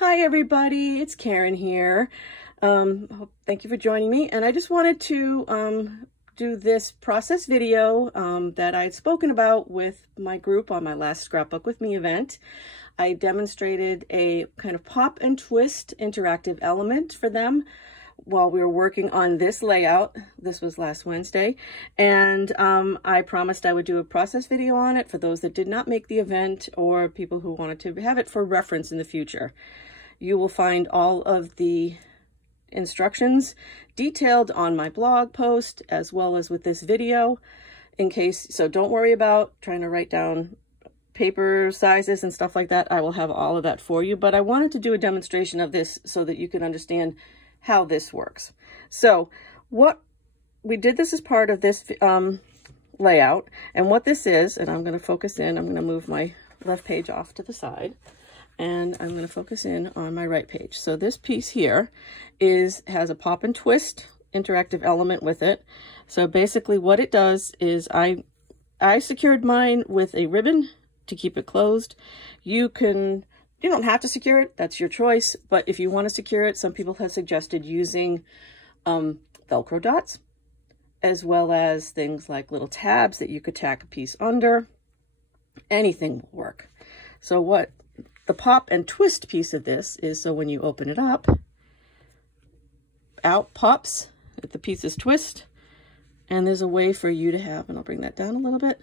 Hi everybody, it's Karen here. Thank you for joining me, and I just wanted to do this process video that I had spoken about with my group on my last Scrapbook With Me event. I demonstrated a kind of pop and twist interactive element for them while we were working on this layout. This was last Wednesday, and I promised I would do a process video on it for those that did not make the event or people who wanted to have it for reference in the future. You will find all of the instructions detailed on my blog post as well as with this video so don't worry about trying to write down paper sizes and stuff like that. I will have all of that for you, but I wanted to do a demonstration of this so that you can understand how this works. So what we did, this is part of this layout, and what this is, and I'm going to focus in, I'm going to move my left page off to the side, and I'm going to focus in on my right page. So this piece here has a pop and twist interactive element with it. So basically what it does is I secured mine with a ribbon to keep it closed. You don't have to secure it, that's your choice, but if you want to secure it, some people have suggested using Velcro dots, as well as things like little tabs that you could tack a piece under. Anything will work. So what the pop and twist piece of this is, so when you open it up, out pops, the pieces twist, and there's a way for you to have, and I'll bring that down a little bit,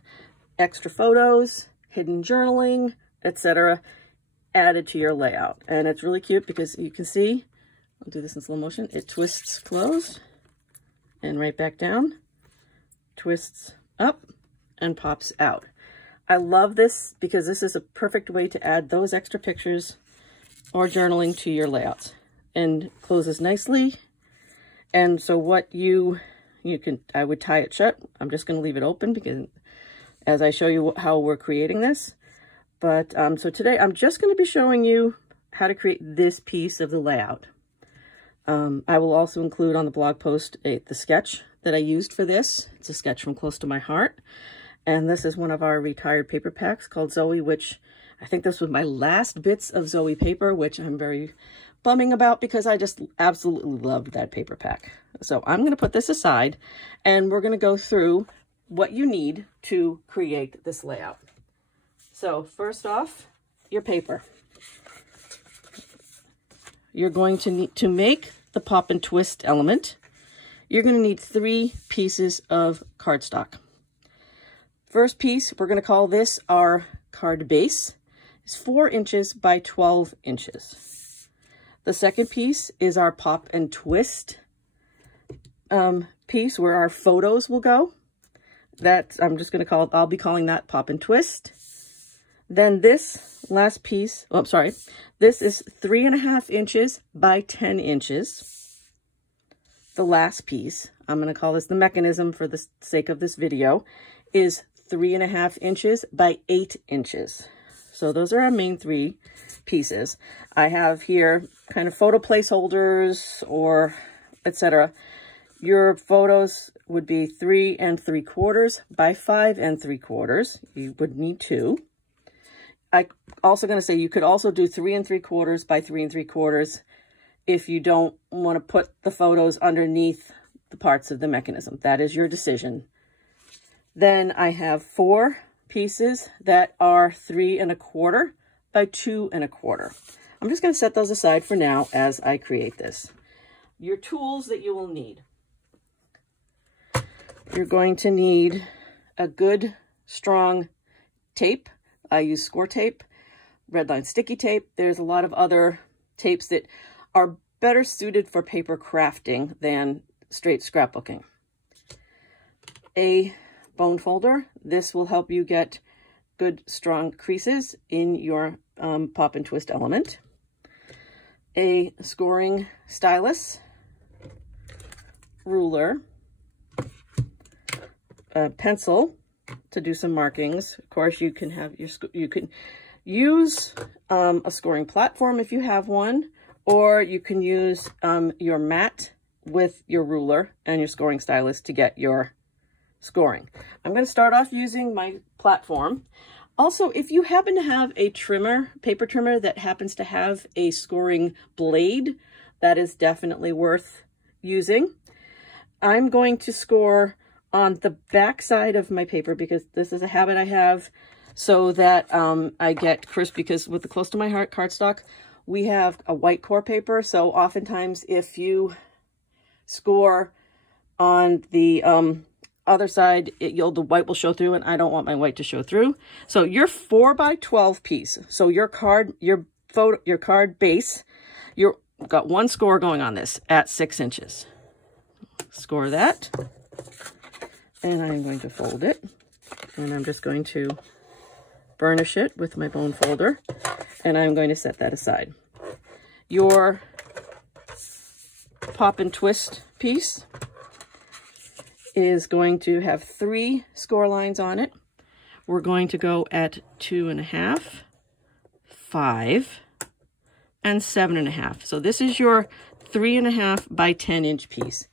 extra photos, hidden journaling, etc. added to your layout. And it's really cute because you can see, I'll do this in slow motion, it twists closed and right back down, twists up and pops out. I love this because this is a perfect way to add those extra pictures or journaling to your layouts, and closes nicely. And so what I would tie it shut. I'm just going to leave it open because as I show you how we're creating this. But so today I'm just going to be showing you how to create this piece of the layout. I will also include on the blog post the sketch that I used for this. It's a sketch from close to my heart. And this is one of our retired paper packs called Zoe, which I think this was my last bits of Zoe paper, which I'm very bumming about because I just absolutely loved that paper pack. So I'm going to put this aside and we're going to go through what you need to create this layout. So first off, your paper. You're going to need to make the pop and twist element. You're going to need 3 pieces of cardstock. First piece, we're going to call this our card base. It's 4 inches by 12 inches. The second piece is our pop and twist piece where our photos will go. I'll be calling that pop and twist. Then this last piece, this is 3.5 inches by 10 inches. The last piece, I'm going to call this the mechanism for the sake of this video, is 3.5 inches by 8 inches. So those are our main 3 pieces. I have here kind of photo placeholders or etc. Your photos would be 3 3/4 by 5 3/4. You would need 2. I'm also going to say you could also do 3 3/4 by 3 3/4 if you don't want to put the photos underneath the parts of the mechanism. That is your decision. Then I have 4 pieces that are 3 1/4 by 2 1/4. I'm just going to set those aside for now as I create this. Your tools that you will need. You're going to need a good, strong tape. I use score tape, red line sticky tape. There's a lot of other tapes that are better suited for paper crafting than straight scrapbooking. A bone folder. This will help you get good, strong creases in your pop and twist element. A scoring stylus, ruler, a pencil to do some markings. Of course, you can use a scoring platform if you have one, or you can use your mat with your ruler and your scoring stylus to get your scoring. I'm going to start off using my platform. Also, if you happen to have a trimmer, paper trimmer that happens to have a scoring blade, that is definitely worth using. I'm going to score on the back side of my paper because this is a habit I have, so that I get crisp, because with the Close to My Heart cardstock, we have a white core paper. So oftentimes if you score on the other side, the white will show through, and I don't want my white to show through. So your 4x12 piece, so your card base, you've got one score going on this at 6 inches. Score that, and I'm going to fold it, and I'm just going to burnish it with my bone folder, and I'm going to set that aside. Your pop and twist piece is going to have 3 score lines on it. We're going to go at 2.5, 5, and 7.5. So this is your 3.5 by 10 inch piece.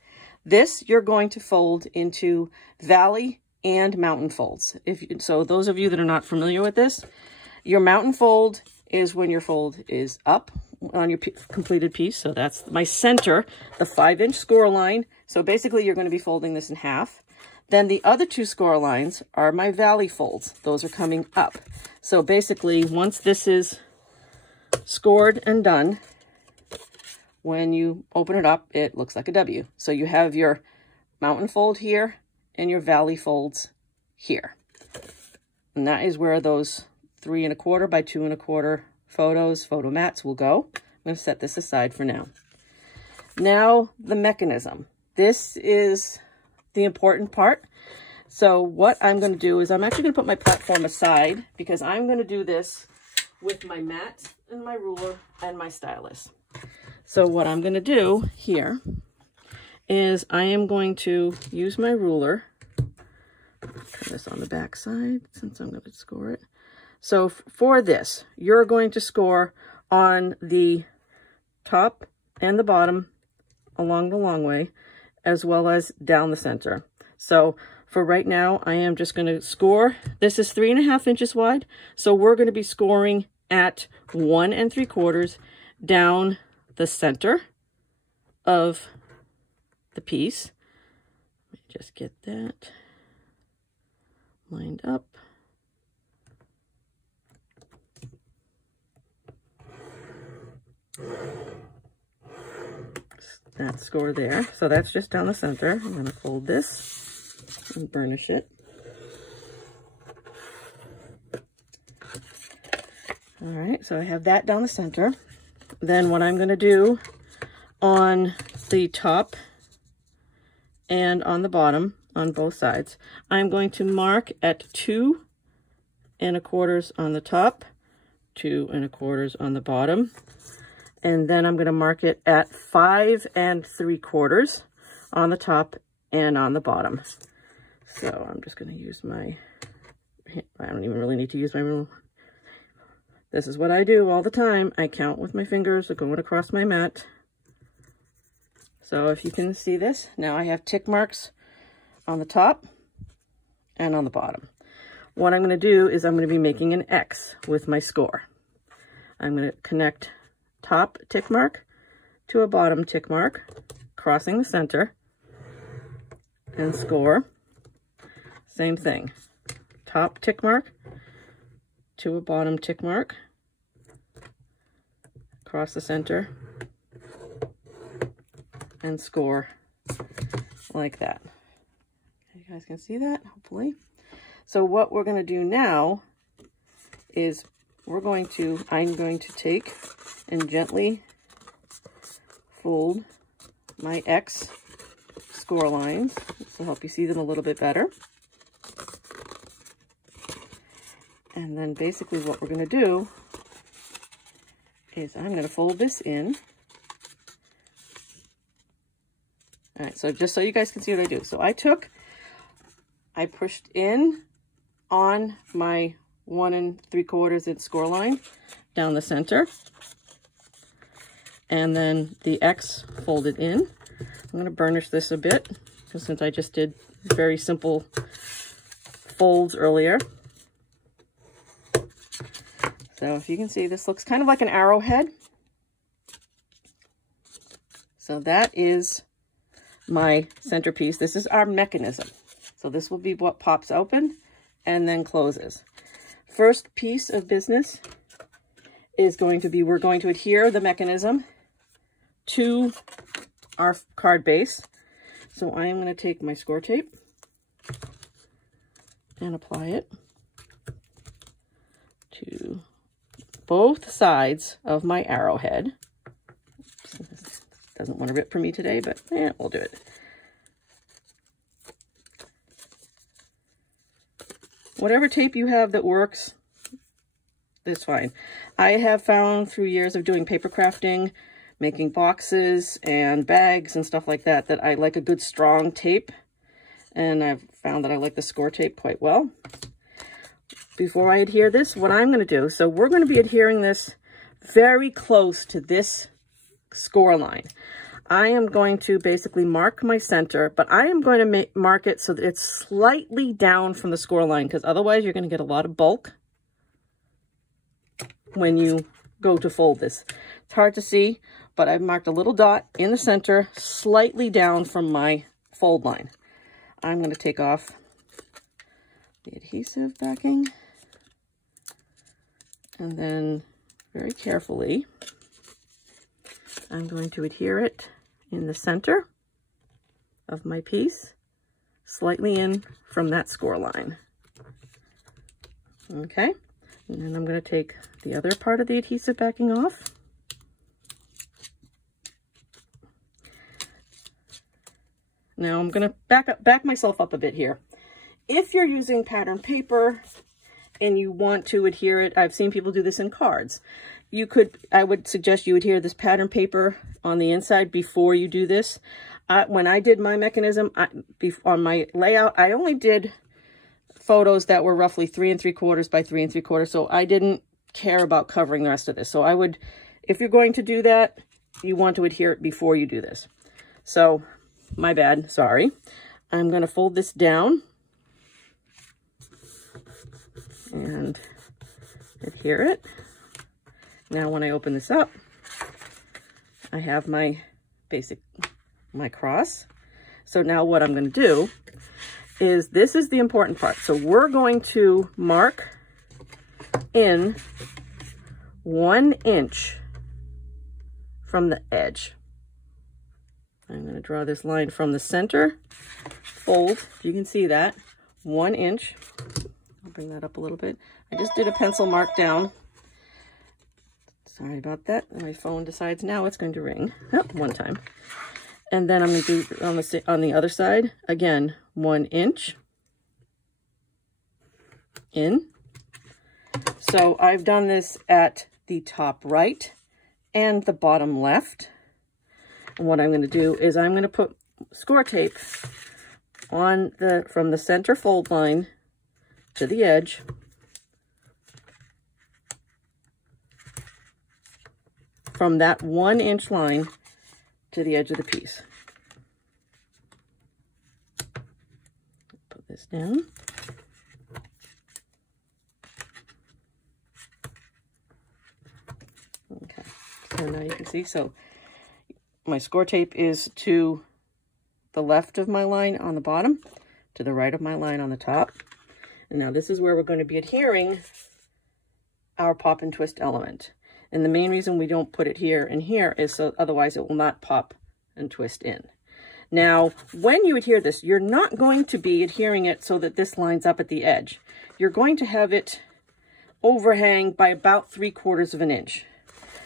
This you're going to fold into valley and mountain folds. So those of you that are not familiar with this, your mountain fold is when your fold is up on your completed piece. So that's my center, the 5-inch score line. So basically you're going to be folding this in half. Then the other 2 score lines are my valley folds. Those are coming up. So basically once this is scored and done, when you open it up, it looks like a W. So you have your mountain fold here and your valley folds here. And that is where those 3.25 by 2.25 photo mats will go. I'm going to set this aside for now. Now the mechanism. This is the important part. So what I'm going to do is I'm actually going to put my platform aside, because I'm going to do this with my mat and my ruler and my stylus. So what I'm going to do here is I am going to use my ruler. Turn this on the back side since I'm going to score it. So for this, you're going to score on the top and the bottom along the long way, as well as down the center. So for right now, I am just going to score. This is 3.5 inches wide. So we're going to be scoring at 1 3/4 down the center of the piece. Let me just get that lined up. That score there. So that's just down the center. I'm going to fold this and burnish it. All right, so I have that down the center. Then what I'm going to do on the top and on the bottom, on both sides, I'm going to mark at 2 1/4 on the top, 2 1/4 on the bottom, and then I'm going to mark it at 5 3/4 on the top and on the bottom. So I'm just going to use my, I don't even really need to use my ruler. This is what I do all the time. I count with my fingers going across my mat. So if you can see this, now I have tick marks on the top and on the bottom. What I'm going to do is I'm going to be making an X with my score. I'm going to connect top tick mark to a bottom tick mark, crossing the center, and score. Same thing. Top tick mark to a bottom tick mark, across the center, and score like that. You guys can see that, hopefully. So what we're going to do now is I'm going to take and gently fold my X score lines. This will help you see them a little bit better. And then basically what we're going to do is I'm going to fold this in. All right, so just so you guys can see what I do. So I pushed in on my 1 3/4 inch score line down the center. And then the X folded in. I'm going to burnish this a bit, because since I just did very simple folds earlier. So if you can see, this looks kind of like an arrowhead. So that is my centerpiece. This is our mechanism. So this will be what pops open and then closes. First piece of business is going to be, we're going to adhere the mechanism to our card base. So I am going to take my score tape and apply it to both sides of my arrowhead. Doesn't want to rip for me today, but yeah, we'll do it. Whatever tape you have that works, that's fine. I have found through years of doing paper crafting, making boxes and bags and stuff like that, that I like a good strong tape. And I've found that I like the score tape quite well. Before I adhere this, what I'm going to do, so we're going to be adhering this very close to this score line. I am going to basically mark my center, but I am going to mark it so that it's slightly down from the score line, because otherwise you're going to get a lot of bulk when you go to fold this. It's hard to see, but I've marked a little dot in the center, slightly down from my fold line. I'm going to take off the adhesive backing, and then very carefully, I'm going to adhere it in the center of my piece, slightly in from that score line. Okay, and then I'm going to take the other part of the adhesive backing off. Now I'm going to back myself up a bit here. If you're using pattern paper and you want to adhere it, I've seen people do this in cards. I would suggest you adhere this pattern paper on the inside before you do this. When I did my mechanism, on my layout, I only did photos that were roughly 3 3/4 by 3 3/4. So I didn't care about covering the rest of this. So I would, if you're going to do that, you want to adhere it before you do this. So my bad, sorry. I'm going to fold this down and adhere it. Now when I open this up, I have my cross. So now what I'm going to do is, this is the important part. So we're going to mark in 1 inch from the edge. I'm going to draw this line from the center fold. If you can see that, 1 inch. I'll bring that up a little bit. I just did a pencil mark down. Sorry about that. My phone decides now it's going to ring. Oh, one time. And then I'm going to do on the other side, again, 1 inch in. So I've done this at the top right and the bottom left. And what I'm going to do is I'm going to put score tape on from the center fold line to the edge. From that 1 inch line to the edge of the piece. Put this down. Okay, so now you can see, so my score tape is to the left of my line on the bottom, to the right of my line on the top. And now this is where we're going to be adhering our pop and twist element. And the main reason we don't put it here and here is so otherwise it will not pop and twist in. Now, when you adhere this, you're not going to be adhering it so that this lines up at the edge. You're going to have it overhang by about 3/4 of an inch.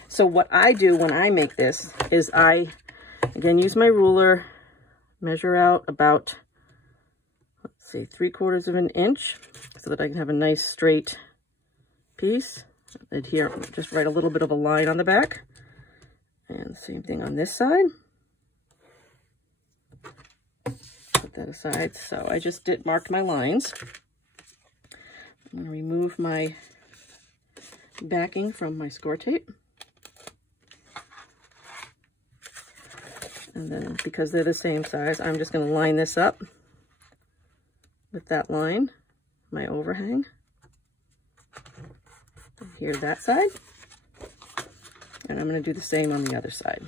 So what I do when I make this is I, again, use my ruler, measure out about, let's see, 3/4 of an inch so that I can have a nice straight piece. Adhere, just write a little bit of a line on the back. And same thing on this side. Put that aside. So I just marked my lines. I'm going to remove my backing from my score tape. And then because they're the same size, I'm just going to line this up with that line, my overhang. adhere that side. And I'm going to do the same on the other side.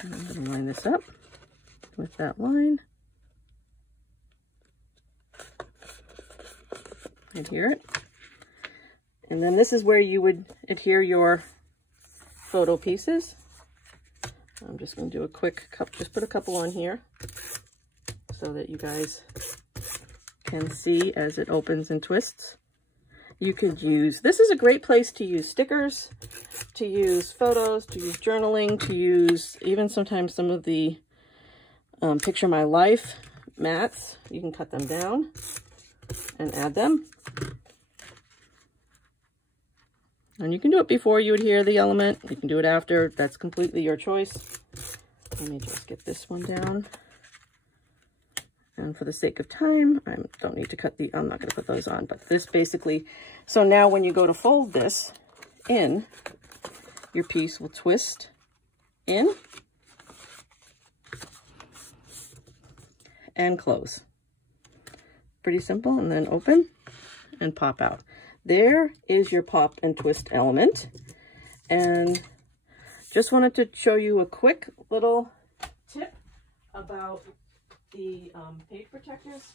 And I'm going to line this up with that line. Adhere it. And then this is where you would adhere your photo pieces. I'm just going to do a quick cup, just put a couple on here so that you guys can see as it opens and twists. You could use, this is a great place to use stickers, to use photos, to use journaling, to use even sometimes some of the Picture My Life mats. You can cut them down and add them. And you can do it before you adhere the element. You can do it after. That's completely your choice. Let me just get this one down. And for the sake of time, I don't need to cut the, I'm not going to put those on, but this basically, so now when you go to fold this in, your piece will twist in and close. Pretty simple, and then open and pop out. There is your pop and twist element. And just wanted to show you a quick little tip about the page protectors.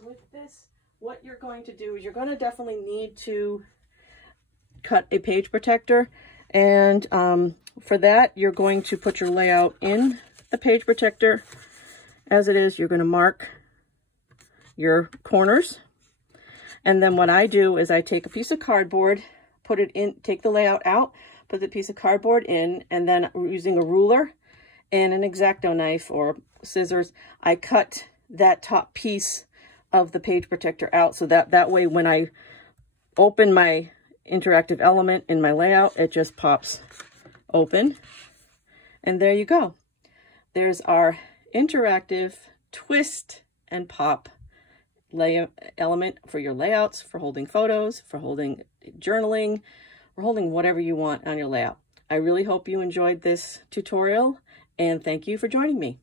With this, what you're going to do is you're going to definitely need to cut a page protector. And for that, you're going to put your layout in the page protector. As it is, you're going to mark your corners. And then what I do is I take a piece of cardboard, put it in, take the layout out, put the piece of cardboard in, and then using a ruler and an X-Acto knife or scissors, I cut that top piece of the page protector out so that way when I open my interactive element in my layout, it just pops open. And there you go. There's our interactive twist and pop layout element for your layouts, for holding photos, for holding journaling, or holding whatever you want on your layout. I really hope you enjoyed this tutorial, and thank you for joining me.